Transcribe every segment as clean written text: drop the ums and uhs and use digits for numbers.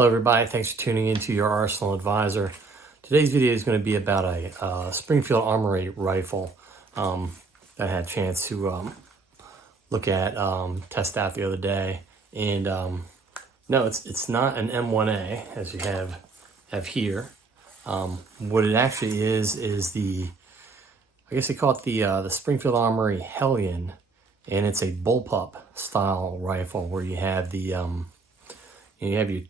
Hello everybody, thanks for tuning into your Arsenal Advisor. Today's video is going to be about a Springfield Armory rifle that I had a chance to look at, test out the other day. And no, it's not an M1A as you have here. What it actually is the, I guess they call it the Springfield Armory Hellion, and it's a Bullpup style rifle where you have the you have your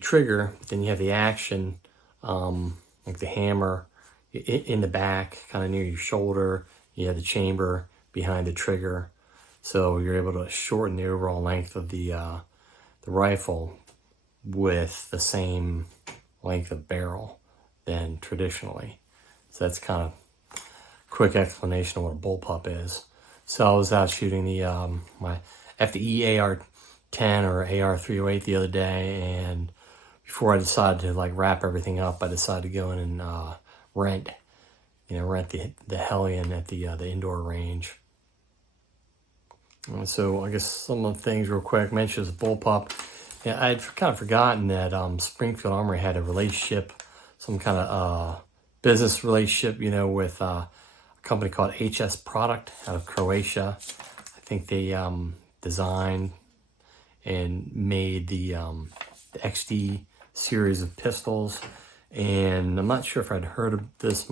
trigger, but then you have the action, like the hammer in the back, kind of near your shoulder. You have the chamber behind the trigger, so you're able to shorten the overall length of the rifle with the same length of barrel than traditionally. So that's kind of quick explanation of what a bullpup is. So I was out shooting the my FDE AR-10 or AR-308 the other day, and before I decided to like wrap everything up, I decided to go in and rent the Hellion at the indoor range. And so I guess some of the things real quick, mention is Bullpup. Yeah, I'd kind of forgotten that Springfield Armory had a relationship, some kind of business relationship, with a company called HS Product out of Croatia. I think they designed and made the XD series of pistols, and I'm not sure if I'd heard of this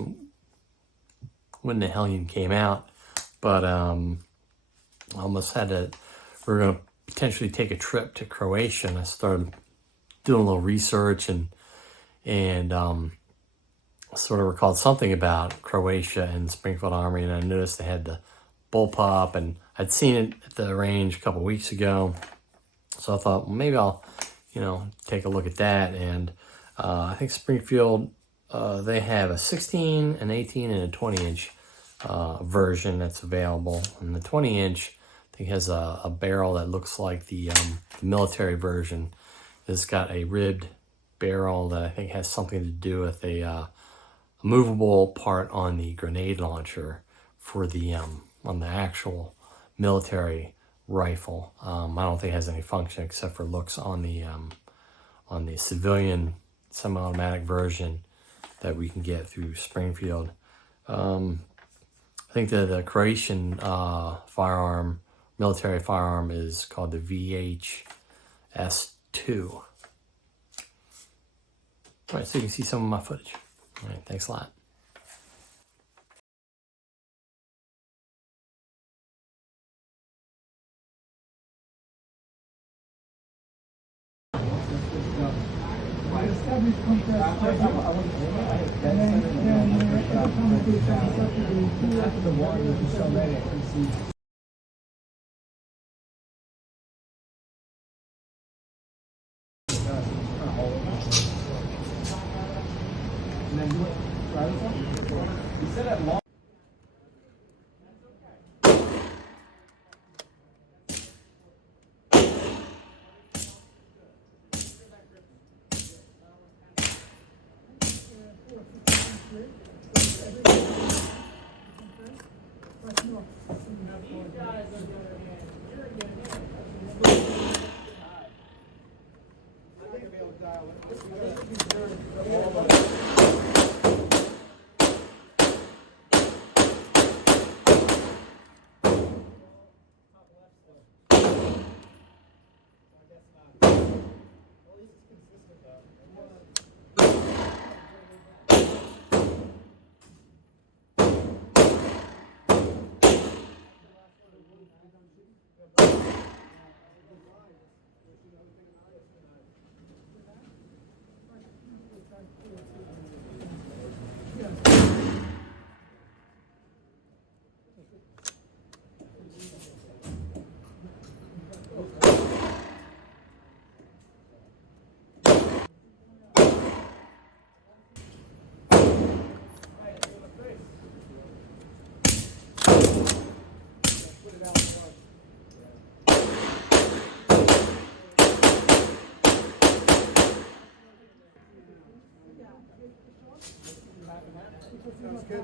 when the Hellion came out, but I almost had to, we were going to potentially take a trip to Croatia, and I started doing a little research and sort of recalled something about Croatia and Springfield Armory, and I noticed they had the Bullpup, and I'd seen it at the range a couple weeks ago, so I thought, well, maybe I'll take a look at that. And I think Springfield, they have a 16, an 18, and a 20-inch version that's available. And the 20-inch, I think, has a barrel that looks like the military version. It's got a ribbed barrel that I think has something to do with a movable part on the grenade launcher for the on the actual military rifle. I don't think it has any function except for looks on the civilian semi-automatic version that we can get through Springfield. I think the Croatian firearm, military firearm, is called the VHS-2. All right, so you can see some of my footage. All right, thanks a lot. Sounds good.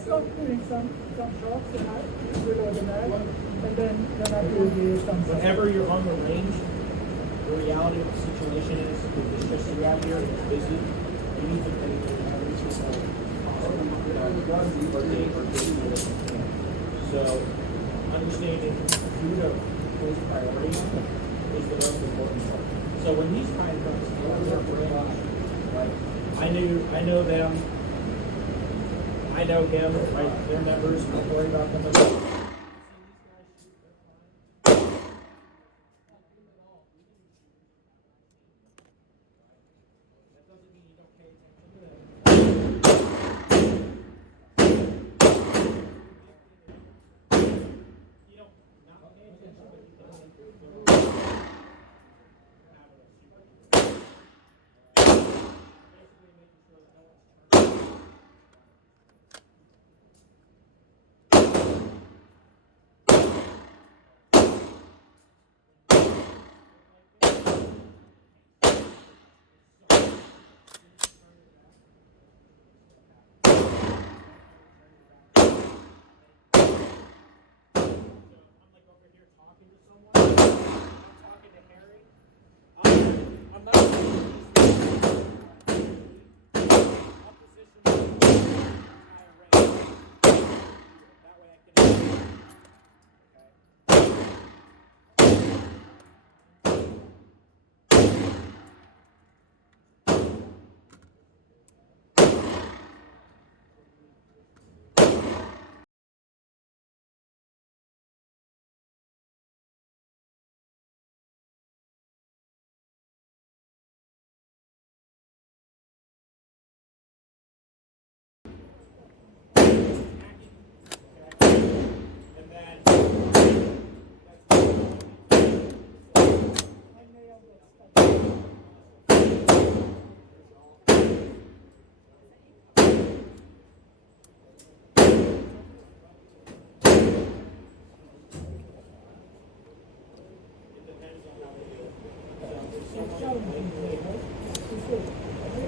Start doing some shots and I reload the mag, and then I do the thumbs up. Whenever you're on the range, the reality of the situation is with the stress you have here, it's busy. You need to pay for So understanding who to place priority on is the most important part. So when these kind of comes, right? I know them. I know him, right? They're members. Don't worry about them at all.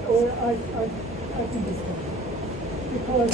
Or I can discuss because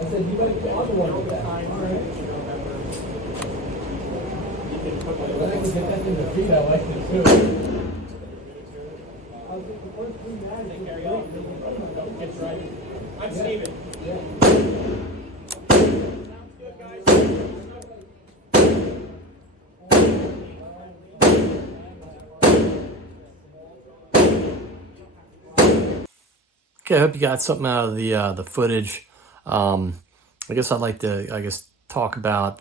I said, you got to get the other one with that. When I can get that in the feet, I like it too. Carry on. Gets right. I'm Steven. Sounds good, guys. Okay, I hope you got something out of the footage. I guess I'd like to talk about.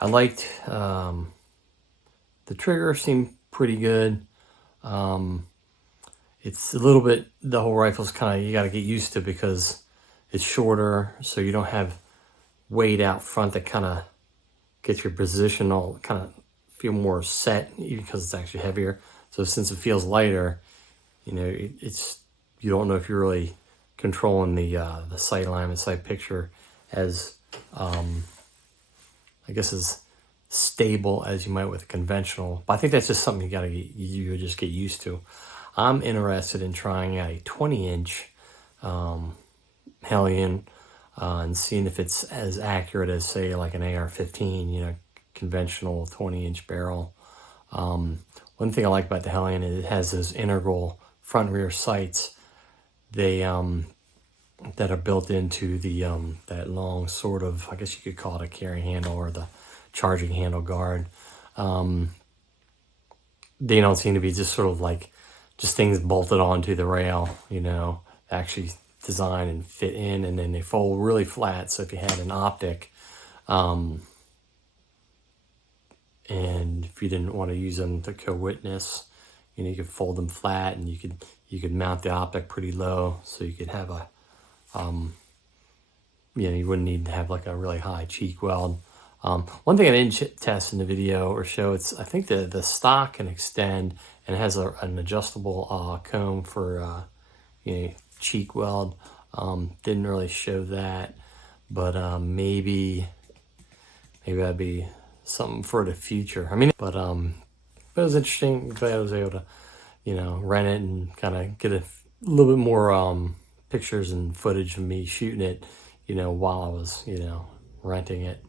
I liked the trigger seemed pretty good. It's a little bit, the whole rifle's kind of, you got to get used to because it's shorter, so you don't have weight out front that kind of gets your position all kind of feel more set, even because it's actually heavier. So since it feels lighter, you know, you don't know if you're really controlling the sight alignment, sight picture as I guess as stable as you might with a conventional. But I think that's just something you just get used to. I'm interested in trying out a 20-inch Hellion and seeing if it's as accurate as, say, like an AR-15, you know, conventional 20-inch barrel. One thing I like about the Hellion is it has those integral front rear sights. They that are built into the that long sort of, I guess you could call it a carry handle or the charging handle guard. They don't seem to be just sort of like just things bolted onto the rail, you know, actually design and fit in, and then they fold really flat. So if you had an optic, and if you didn't want to use them to co-witness, you know, you could fold them flat, and you could mount the optic pretty low, so you could have a, you know, you wouldn't need to have like a really high cheek weld. One thing I didn't test in the video or show, I think the stock can extend, and it has an adjustable comb for you know, cheek weld. Didn't really show that, but maybe that'd be something for the future. I mean, but it was interesting. Glad I was able to, you know, rent it and kind of get a little bit more pictures and footage of me shooting it, you know, while I was, you know, renting it.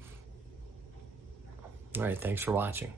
All right, thanks for watching.